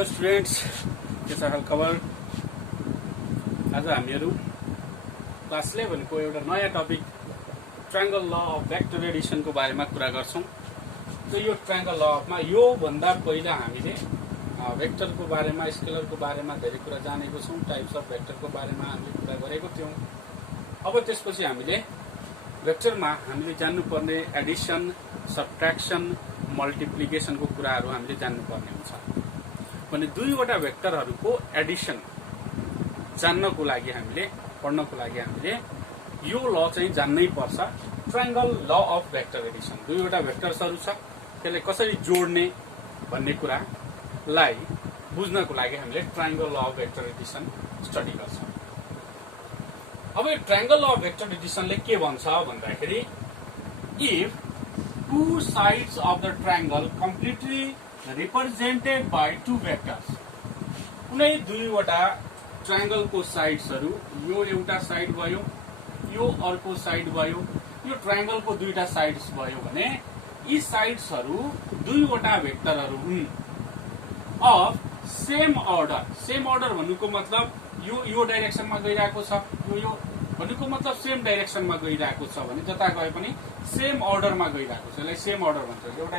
Hello students, के छ हाल खबर? आज हामीहरू क्लास 11 को एउटा नयाँ topic triangle law of vector Edison को बारेमा कुरा गर्छौं। त यो ट्रायंगल ल अफमा यो भन्दा पहिला हामीले भेक्टर को बारेमा, स्केलर को बारेमा धेरै कुरा जानेको छौं। टाइप्स अफ भेक्टर को बारेमा हामीले कुरा गरेको थियौं। अब त्यसपछि हामीले भेक्टरमा हामीले जान्नुपर्ने एडिसन, सब्ट्र्याक्सन, मल्टिप्लिकेसन को कुराहरू हामीले जान्नुपर्ने हुन्छ। भने दुईवटा भेक्टरहरूको एडिसन जान्नको लागि हामीले पढ्नको लागि हामीले यो ल चाहिँ जान्नै पर्छ। Triangle law of vector Edison, दुईवटा भेक्टर्सहरू छ, त्यसलाई कसरी जोड्ने भन्ने कुरालाई बुझ्नको लागि हामीले triangle law of vector Edison study गर्छौं। अब यो ट्रायंगल ल अफ भेक्टर एडिसनले के भन्छ भन्दाखेरि, if two sides of the triangle completely represented by two vectors, कुनै दुईवटा ट्रायंगल को साइड्सहरू, यो एउटा साइड भयो, यो अर्को साइड भयो, यो ट्रायंगल को दुईटा साइड्स भयो भने यी साइड्सहरू दुईवटा भेक्टरहरू हुन् of same order. Same order भन्नुको मतलब यो डाइरेक्सनमा गइरहेको छ, यो भन्नुको मतलब सेम डाइरेक्सनमा गइरहेको छ भने जता गए पनि सेम अर्डरमा गइरहेको छ, यसलाई सेम अर्डर भन्छ। एउटा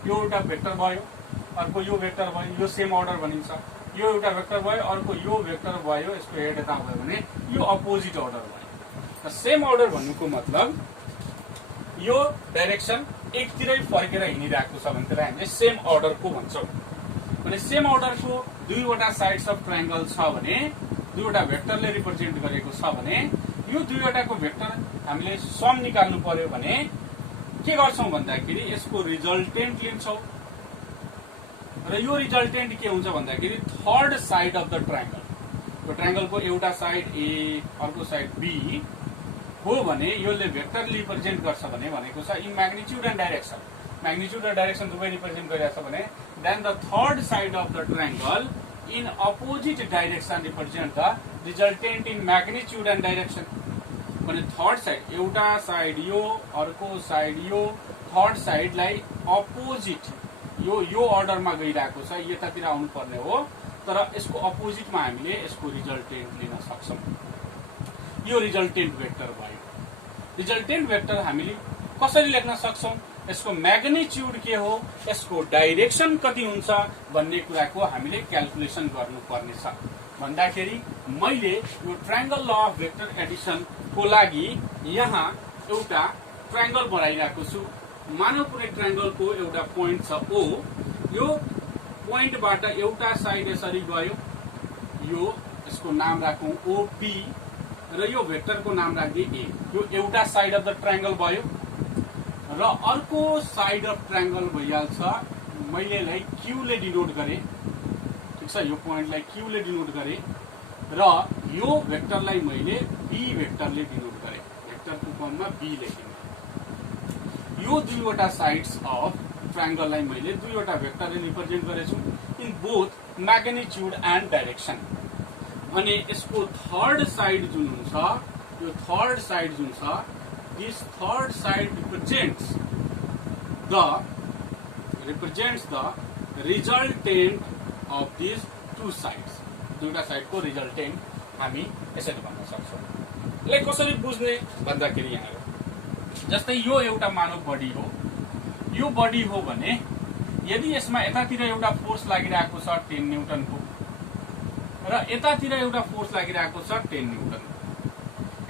यो एउटा भेक्टर भयो, अर्को यो भेक्टर भयो, यो सेम अर्डर भनिन्छ। यो एउटा भेक्टर भयो, अर्को यो भेक्टर भयो, यसको हेड यता भयो भने यो अपोजिट अर्डर भयो। र सेम अर्डर भन्नुको मतलब यो डाइरेक्सन एकतिरै फर्केर हिँडिरहेको छ भने त्यसलाई हामीले सेम अर्डरको भन्छौं। भने सेम अर्डरको दुईवटा साइड्स अफ ट्रायंगल छ भने, दुईवटा भेक्टरले रिप्रेजेन्ट गरेको छ भने, यो दुईवटाको भेक्टर हामीले सम निकाल्नु पर्यो भने के गर्छौं भन्दाखेरि यसको रिजल्टेन्ट लिन्छौं। र यो रिजल्टेन्ट के हुन्छ भन्दाखेरि third side of the triangle, यो ट्रायंगलको एउटा साइड ए अर्को साइड बी हो भने यसले भेक्टर रिप्रेजेन्ट गर्छ भने भनेको छ in magnitude and direction. Magnitude र डाइरेक्सन दुवै रिप्रेजेन्ट गरिरहेछ भने then the third side of the triangle in opposite direction represent the resultant in magnitude and direction. भने थर्ड साइड, एउटा साइड यो, अर्को साइड यो, थर्ड साइडलाई अपोजिट यो अर्डरमा गइरहेको छ, यतातिर आउनु पर्ने हो, तर यसको अपोजिटमा हामीले यसको रिजल्टेन्ट लिन सक्छौं। यो रिजल्टेन्ट भेक्टर भयो। रिजल्टेन्ट भेक्टर हामीले कसरी लेख्न सक्छौं? यसको म्याग्निट्युड के हो, यसको डाइरेक्सन कति हुन्छ भन्ने कुराको हामीले क्याल्कुलेसन गर्नुपर्ने छ। भन्दाखेरि मैले यो triangle law of vector Edison को लागि यहाँ एउटा ट्रायंगल बनाइरहेको छु। मानव कुनै ट्रायंगल को एउटा पोइन्ट छ ओ, यो पोइन्टबाट एउटा साइड यसरी गयो, यो यसको नाम राखौं ओपी र यो भेक्टरको नाम राख्दिए ए। यो एउटा साइड अफ द ट्रायंगल भयो र अर्को साइड अफ ट्रायंगल भइहाल्छ। मैले यसलाई क्यू ले डिनोट गरे, ठीक छ, यो पोइन्टलाई क्यू ले डिनोट गरे र यो भेक्टरलाई मैले बी भेक्टरले डिनोट गरे, भेक्टरको फर्ममा बी लेखेँ। यो दुईवटा साइड्स अफ ट्रायंगललाई मैले दुईवटा भेक्टरले रिप्रेजेन्ट गरेछु in both magnitude and direction. अनि यसको थर्ड साइड जुन हुन्छ, यो थर्ड साइड जुन छ, this third side represents the resultant of this two sides. दुईटा साइडको रिजल्टेन्ट हामी यसरी भन्न सक्छौं। यसलाई कसरी बुझ्ने भन्दाखेरि यहाँ जस्तै यो एउटा मानव बडी हो, यो बडी हो भने यदि यसमा यतातिर एउटा फोर्स लागिरहेको छ 10 न्यूटनको र यतातिर एउटा फोर्स लागिरहेको छ 10 न्यूटन,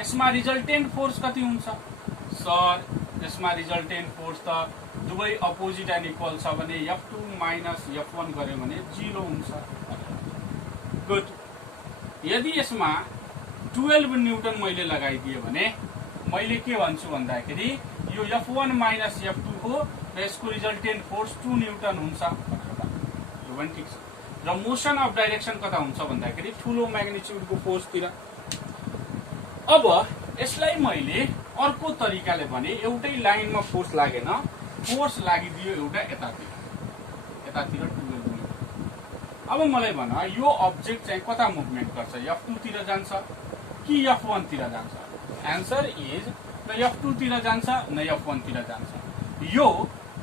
यसमा रिजल्टेन्ट फोर्स कति हुन्छ? सर, यसमा रिजल्टेन्ट फोर्स त दुवै अपोजिट एन्ड इक्वल छ भने F2 माइनस F1 गर्यो भने 0 हुन्छ। गुड। यदि यसमा 12 न्यूटन मैले लगाइदिए भने मैले के भन्छु भन्दाखेरि यो F1 माइनस F2 हो र यसको रिजल्टेन्ट फोर्स 2 न्यूटन हुन्छ। यो पनि ठिक छ। र मोसन अफ डाइरेक्सन कता हुन्छ भन्दाखेरि ठूलो म्याग्निट्युडको फोर्सतिर। अब यसलाई मैले अर्को तरिकाले भने एउटै लाइनमा फोर्स लागेन, फोर्स लागिदियो एउटा यतातिर 12 न्यूटन। अब मलाई भन यो अब्जेक्ट चाहिँ कता मुभमेन्ट गर्छ, F2 तिर जान्छ कि F1 तिर जान्छ? एन्सर इज न F2 तिर जान्छ न F1 तिर जान्छ। यो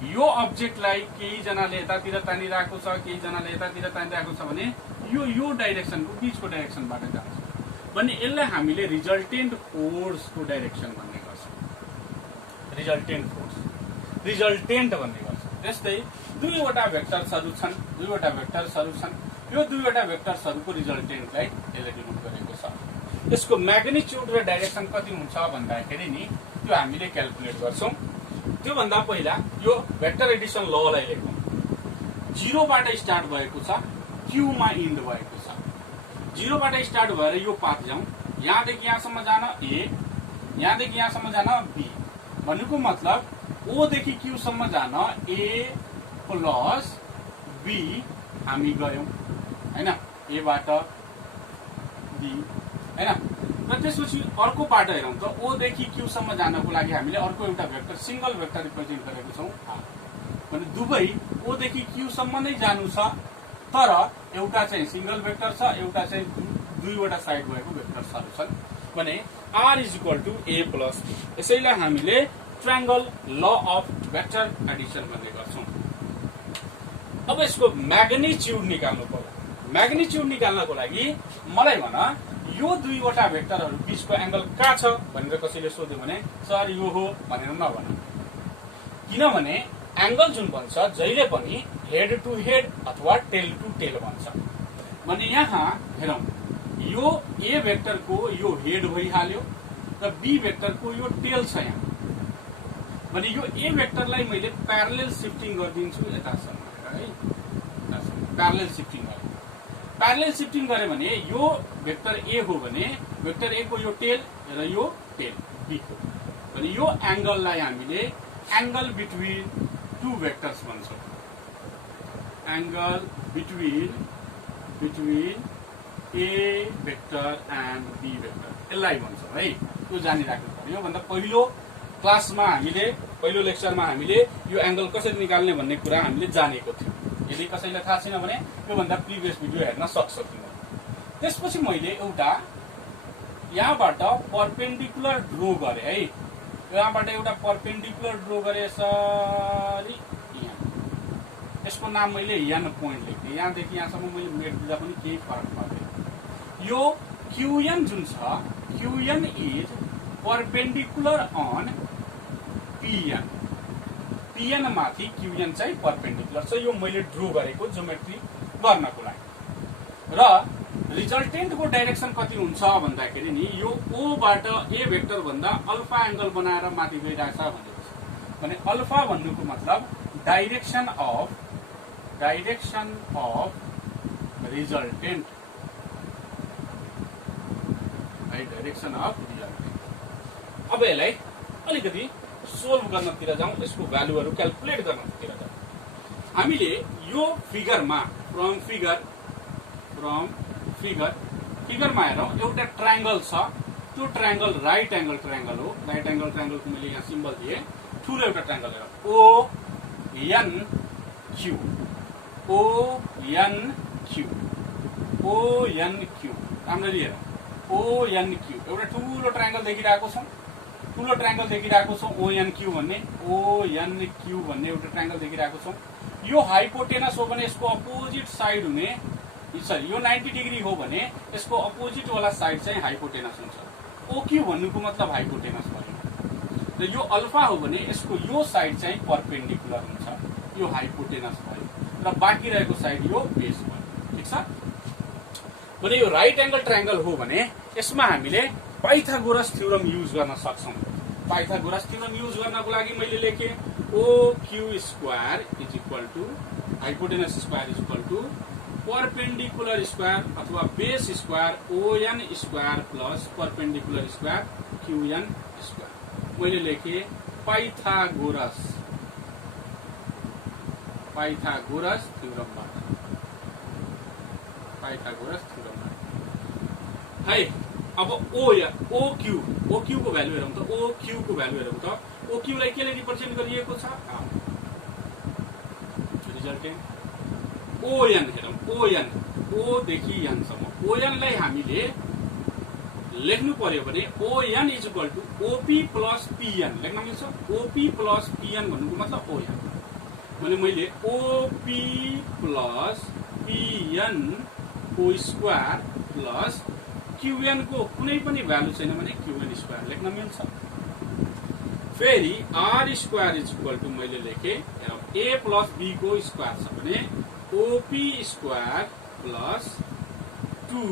यो अब्जेक्टलाई केही जनाले यतातिर तानिरहेको छ, केही जनाले यतातिर तानिरहेको छ भने यो डाइरेक्सनको बीचको डाइरेक्सनबाट जान्छ भने यसलाई हामीले रिजल्टेन्ट फोर्सको डाइरेक्सन भन्ने गर्छौँ। रिजल्टेन्ट फोर्स, रिजल्टेन्ट भन्ने गर्छौँ। त्यस्तै दुईवटा भेक्टर्सहरू छन्, यो दुईवटा भेक्टर्सहरूको रिजल्टेन्टलाई यसले डिनोट गरेको छ। यसको म्याग्निट्युड र डाइरेक्सन कति हुन्छ भन्दाखेरि नि त्यो हामीले क्याल्कुलेट गर्छौँ। त्योभन्दा पहिला यो भेक्टर एडिसन ललाई लेखौँ। 0 बाट स्टार्ट भएको छ, Q मा इन्ड भएको छ। 0 बाट स्टार्ट भएर यो पाथ जाउँ, यहाँदेखि यहाँसम्म जान A, यहाँदेखि यहाँसम्म जान B, भन्नुको मतलब O देखि Q सम्म जान A प्लस B हामी गयौँ हैन, A बाट B हैन। र त्यसपछि अर्को बाटो हेरौँ त, O देखि Q सम्म जानको लागि हामीले अर्को एउटा भेक्टर, सिंगल भेक्टर रिप्रेजेन्ट गरेको छौँ R, भने दुवै O देखि Q सम्म नै जानु छ, तर एउटा चाहिँ सिंगल भेक्टर छ, एउटा चाहिँ दुईवटा साइड भएको भेक्टर्सहरू छन् भने R = A + B। यसैलाई हामीले triangle law of vector Edison भन्ने गर्छौँ। अब यसको म्याग्निट्युड निकाल्नु पर्यो। म्याग्निट्युड निकाल्नको लागि मलाई भन यो दुईवटा भेक्टरहरू बीचको एंगल कहाँ छ भनेर कसैले सोध्यो भने सर यो हो भनेर नभन, किनभने एंगल जुन बन्छ जहिले पनि हेड टु हेड अथवा टेल टु टेल बन्छ। भने यहाँ हेरौँ, यो ए भेक्टरको यो हेड भइहाल्यो र बी भेक्टरको यो टेल छ यहाँ, भने यो ए भेक्टरलाई मैले प्यारलल शिफ्टिङ गरिदिन्छु यतासम्म है, प्यारलल शिफ्टिङ गरे। प्यारलल शिफ्टिङ गरे भने यो भेक्टर ए हो भने भेक्टर ए को यो टेल र यो टेल बी को, भने यो एंगललाई हामीले एंगल बिट्विन टू भेक्टर्स भन्छौँ। Angle between A vector and B vector यसलाई भन्छौँ है। त्यो जानिराख्नु पर्यो। योभन्दा पहिलो क्लासमा हामीले, पहिलो लेक्चरमा हामीले यो एंगल कसरी निकाल्ने भन्ने कुरा हामीले जानेको थियौँ। यदि कसैलाई थाहा छैन भने योभन्दा प्रिभियस भिडियो हेर्न सक्छ। त्यसपछि मैले एउटा यहाँबाट परपेन्डिकुलर ड्रो गरे है, यहाँबाट एउटा परपेन्डिकुलर ड्रो गरे यसरी यहाँ, यसको नाम मैले एन पोइन्ट लेखेँ। यहाँदेखि यहाँसम्म मैले मेट दिँदा पनि केही फरक पर्दैन। यो क्यूएन जुन छ, QN is perpendicular on PN, PN माथि क्यूएन चाहिँ परपेन्डिकुलर छ। यो मैले ड्रो गरेको ज्योमेट्री गर्नको लागि। र रिजल्टेन्टको डाइरेक्सन कति हुन्छ भन्दाखेरि नि यो ओ बाट ए भेक्टर भन्दा अल्फा एंगल बनाएर माथि गइरहेछ भनेको छ। भने अल्फा भन्नुको मतलब डाइरेक्सन अफ रिजल्टेन्ट है, डाइरेक्सन अफ रिजल्टेन्ट। अब यसलाई अलिकति सोल्भ गर्नतिर जाउँ, यसको भ्यालुहरू क्याल्कुलेट गर्नतिर जाउँ। हामीले यो फिगरमा फिगरमा हेरौँ, एउटा ट्रायंगल छ। त्यो ट्रायंगल राइट एंगल ट्रायंगल हो। राइट एंगल ट्रायंगलको मैले यहाँ सिम्बल दिएँ। ठुलो एउटा ट्रायंगल हेरौँ, ONQ राम्ररी हेरौँ, ONQ एउटा ठुलो ट्रायंगल देखिरहेको छौँ। ठुलो ट्रायंगल देखिरहेको छौँ ONQ भन्ने एउटा ट्रायंगल देखिरहेको छौँ। यो हाइपोटेनस हो भने यसको अपोजिट साइड हुने, सरी यो 90 डिग्री हो भने यसको अपोजिट वाला साइड चाहिँ हाइपोटेनस हुन्छ। OQ भन्नुको मतलब हाइपोटेनस भयो। र यो अल्फा हो भने यसको यो साइड चाहिँ परपेन्डिकुलर हुन्छ, यो हाइपोटेनस भयो र बाँकी रहेको साइड यो बेस भयो। ठिक छ। भने यो राइट एंगल ट्रायंगल हो भने यसमा हामीले पाइथागोरस थ्योरम युज गर्न सक्छौँ। पाइथागोरस थ्योरम युज गर्नको लागि मैले लेखेँ OQ square is equal to hypotenuse square is equal to perpendicular square अथवा base square ON square plus perpendicular square QN square. मैले लेखेँ पाइथागोरस थ्योरमबाट है। अब OQ को भ्यालु हेरौँ त, OQ को भ्यालु हेरौँ त। OQ लाई केले रिप्रेजेन्ट गरिएको छ, रिजल्टेन्ट। ON हेरौँ, O देखि N सम्म। ON लाई हामीले लेख्नु पर्यो भने ON is equal to OP plus PN लेख्न मिल्छ। OP प्लस PN भन्नुको मतलब ON। भने मैले ओपी प्लस पिएन को स्क्वायर प्लस क्युएन को कुनै पनि भ्यालु छैन भने क्युएन स्क्वायर लेख्न मिल्छ। फेरि R square is equal to मैले लेखे ए प्लस बी को स्क्वायर छ भने ओपी स्क्वायर प्लस 2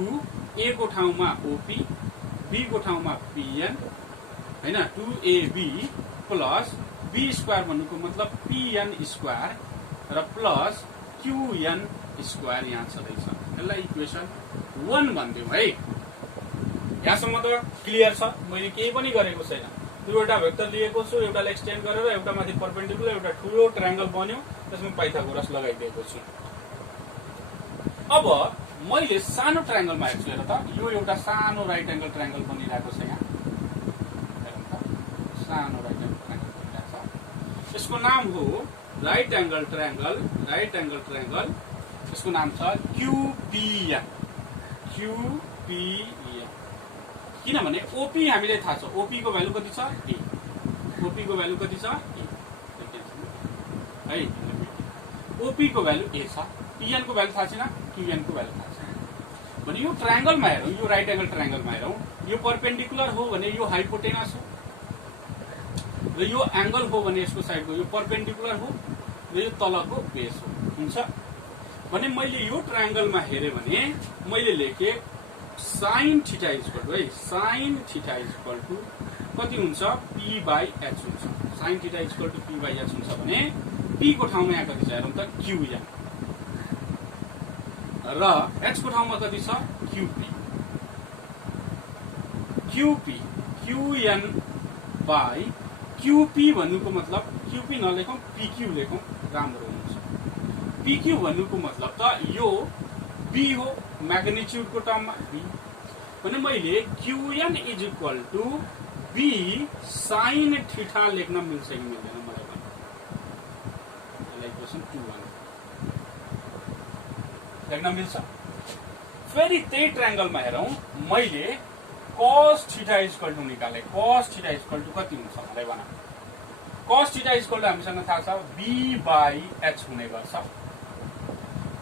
ए को ठाउँमा ओपी बी को ठाउँमा पिएन हैन 2ab प्लस बी स्क्वायर भन्नुको मतलब पिएन स्क्वायर र प्लस क्युएन स्क्वायर यहाँ छँदैछ। यसलाई इक्वेसन 1 भनिदिउँ है। यहाँसम्म त क्लियर छ, मैले केही पनि गरेको छैन। दुईवटा भेक्टर लिएको छु, एउटालाई एक्सटेन्ड गरेर एउटा माथि परपेन्डिकुलर एउटा ठूलो ट्रायंगल बन्यो, त्यसमा पाइथागोरस लगाइदिएको छु। अब मैले सानो ट्रायंगलमा हेर्छु हेर त, यो एउटा सानो राइट एंगल ट्रायंगल बनिरहेको छ यहाँ। सानो राइट एंगल ट्रायंगल बनिरहेको छ, यसको नाम हो राइट एंगल ट्रायंगल। यसको नाम छ क्यूपीएन। किनभने ओपी हामीले थाहा छ, ओपी को भ्यालु कति छ ए, ओपी को भ्यालु कति छ ए है, ओपी को भ्यालु ए छ, पीएन को भ्यालु थाहा छैन, क्यूएन को भ्यालु थाहा छैन भने यो ट्रायंगलमा हेरौँ, यो राइट एंगल ट्रायंगलमा हेरौँ, यो परपेन्डिकुलर हो भने यो हाइपोटेनस हो र यो एंगल हो भने यसको साइडको यो परपेन्डिकुलर हो र यो तलको बेस हो हुन्छ भने मैले यो ट्रायंगलमा हेरे भने मैले लेखे sin theta is equal to है, sin theta is equal to कति हुन्छ p बाई h हुन्छ। sin theta is equal to p by h हुन्छ भने p को ठाउँमा यहाँ कति छ हेरौँ त qn र h को ठाउँमा कति छ qn बाई qp भन्नुको मतलब qp नलेखौं pq लेखौं राम्रो हुन्छ। pq भन्नुको मतलब त यो b हो, मैग्निट्यूड को टर्ममा b भने मैले qn is equal to b sin theta लेख्न मिल्छ कि मिल्दैन मलाई भन्नु। यसलाई इक्वेसन 2 लेख्न मिल्छ। फेरि त्यही ट्रायंगलमा हेरौं, मैले cos theta is equal to निकाले। cos theta is equal to कति हुन्छ मलाई भन। cos theta is equal to हामीसँग थाहा छ b बाई h हुने गर्छ,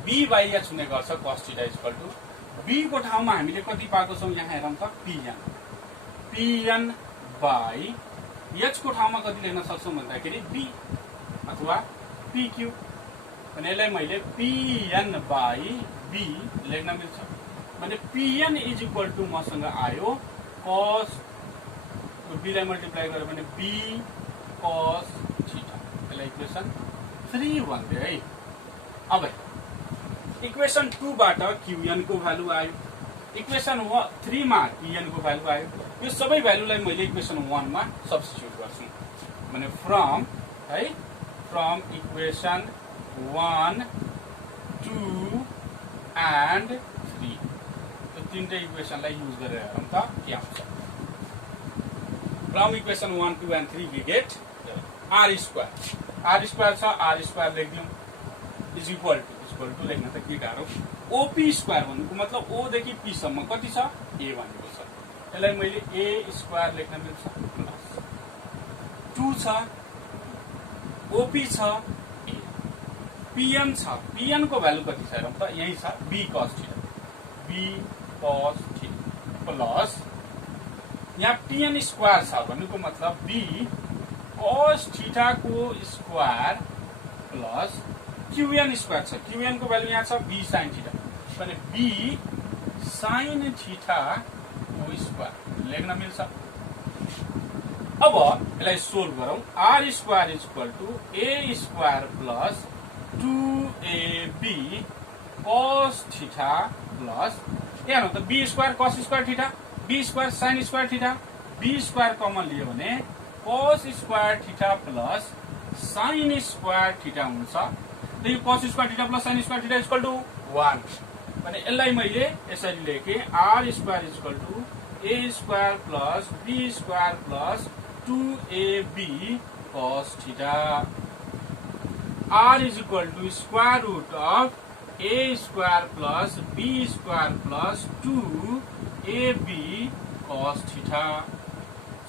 b बाई h हुने गर्छ cos theta is equal to b को ठाउँमा हामीले कति पाएको छौं यहाँ हेरौँ त pn बाई h को ठाउँमा कति लेख्न सक्छौं भन्दाखेरि b अथवा pq भने यसलाई मैले pn बाई b लेख्न मिल्छ भने pn इज इक्वल टू मसँग आयो cos b लाई मल्टिप्लाई गर्यो भने b cos थीटा। यसलाई इक्वेसन 3 भन्थे है। अब इक्वेसन 2 बाट qn को भ्यालु आयो, इक्वेसन 3 मा pn को भ्यालु आयो। यो सबै भ्यालुलाई मैले इक्वेसन 1 मा सब्स्टिट्युट गर्छु भने फ्रम इक्वेसन 1 2 एन्ड 3 यो तीनटै इक्वेसनलाई युज गरेर हेरौँ त के आउँछ। From equation 1 2 and 3 we get r square छ, r स्क्वायर लेख्दियौं इज इक्वल टू लेख्न त के गाह्रो, ओपी स्क्वायर भन्नुको मतलब ओ देखि पी सम्म कति छ ए भनेको छ। यसलाई मैले ए स्क्वायर लेख्न मिल्छ प्लस 2 छ, ओपी छ, पीएन छ, पीएन को भ्यालु कति छ हेरौँ त यही छ b cos थीटा प्लस यहाँ pn स्क्वायर छ भन्नुको मतलब b cos थीटा को स्क्वायर प्लस qn स्क्वायर छ, qn को भ्यालु यहाँ छ b sin थीटा भने b sin थीटा को स्क्वायर लेख्न मिल्छ। अब यसलाई सोल्भ गरौँ, r square is equal to a square plus 2ab cos theta plus यहाँ त b square cos square theta, b square sin square theta, b square common लियो भने cos square theta plus sin square theta हुन्छ। यो cos square theta plus sin square theta equal to 1 भने यसलाई मैले यसरी लेखे r square is equal to a square plus b square plus 2ab cos theta. r is equal to square root of a square plus b square plus 2ab cos theta.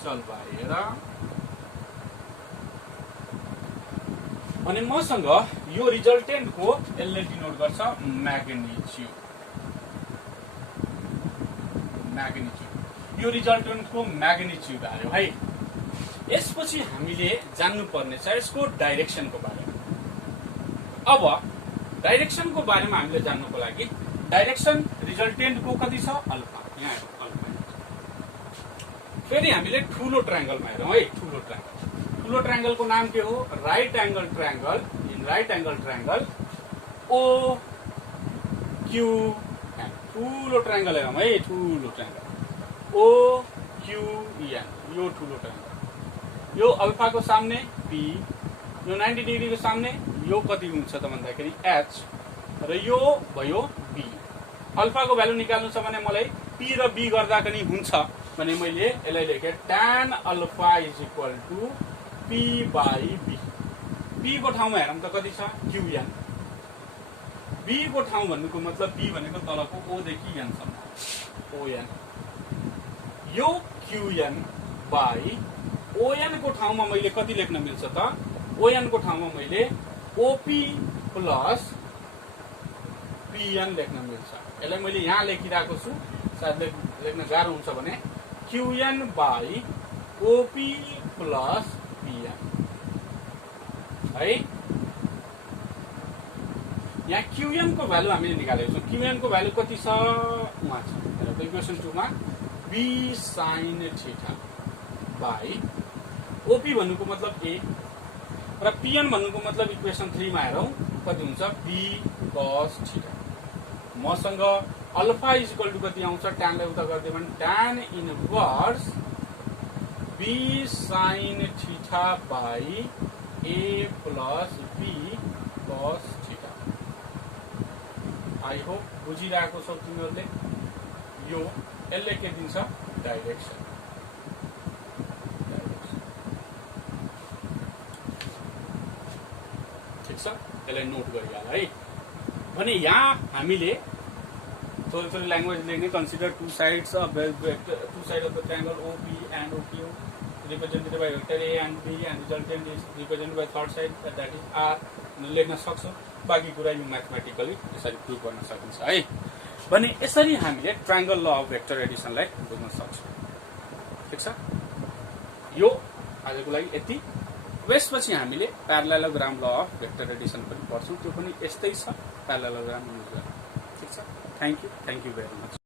चल भाइ हेर अनि मसँग यो रिजल्टेन्टको यसले डिनोट गर्छ magnitude. यो रिजल्टेन्टको magnitude आयो है। यसपछि हामीले जान्नुपर्ने छ यसको डाइरेक्सनको बारेमा। अब डाइरेक्सनको बारेमा हामीले जान्नुको लागि डाइरेक्सन रिजल्टेन्टको कति छ अल्फा, यहाँ अल्फा। फेरि हामीले ठुलो ट्रायंगलमा हेरौँ है। ठुलो ट्रायंगलको नाम के हो? Right angle triangle. In right angle triangle O Q N. ठुलो ट्रायंगल हेरौँ है। ठुलो ट्रायंगल ओ क्यू एन, यो ठुलो ट्रायंगल। यो अल्फाको सामने पी, यो 90 डिग्रीको सामने यो कति हुन्छ त भन्दाखेरि एच, र यो भयो बी। अल्फाको भ्यालु निकाल्नु छ भने मलाई पी र बी गर्दा पनि हुन्छ भने मैले यसलाई लेखे tan alpha is equal to P by B. P को ठाउँमा हेरौँ त कति छ क्यूएन। बी को ठाउँ भन्नुको मतलब बी भनेको तलको ओ देखि एन सम्म ओएन। यो क्यूएन बाई ओएन को ठाउँमा मैले कति लेख्न मिल्छ त? ओएन को ठाउँमा मैले ओपी प्लस पीएन लेख्न मिल्छ। यसलाई मैले यहाँ लेखिरहेको छु, सायद लेख्न गाह्रो हुन्छ भने QN by OP plus PN है। यहाँ क्यूएन को भ्यालु हामीले निकालेको छौँ। क्यूएन को भ्यालु कति छ? उहाँ छ इक्वेसन 2 मा B sine theta by OP भन्नुको मतलब ए र पीएन भन्नुको मतलब इक्वेसन 3 मा हेरौँ कति हुन्छ बी कस थीटा। मसँग अल्फा इज इक्वल टू कति आउँछ? ट्यानलाई उता गरिदियो भने tan inverse b sine theta by a plus b cos theta. I hope बुझिरहेको छौ तिमीहरूले। यो यसले के दिन्छ? डाइरेक्सन। ठिक छ, यसलाई नोट गरिहाल है। भने यहाँ हामीले थोरै ल्याङ्ग्वेज लेख्ने consider two sides of the triangle OP and OQ represented by vector A and B and resultant is represented by third side that is R लेख्न सक्छौँ। बाँकी कुरा यो म्याथमेटिकली यसरी प्रुभ गर्न सकिन्छ है। भने यसरी हामीले ट्रायंगल ल अफ भेक्टर एडिसनलाई बुझ्न सक्छौँ। ठिक छ, यो आजको लागि यति। यसपछि हामीले प्यारालेलोग्राम ल अफ भेक्टर एडिसन पनि पढ्छौँ। त्यो पनि यस्तै छ, प्यारालेलोग्राम युज गर्न। ठिक छ, थ्याङ्क यू भेरी मच।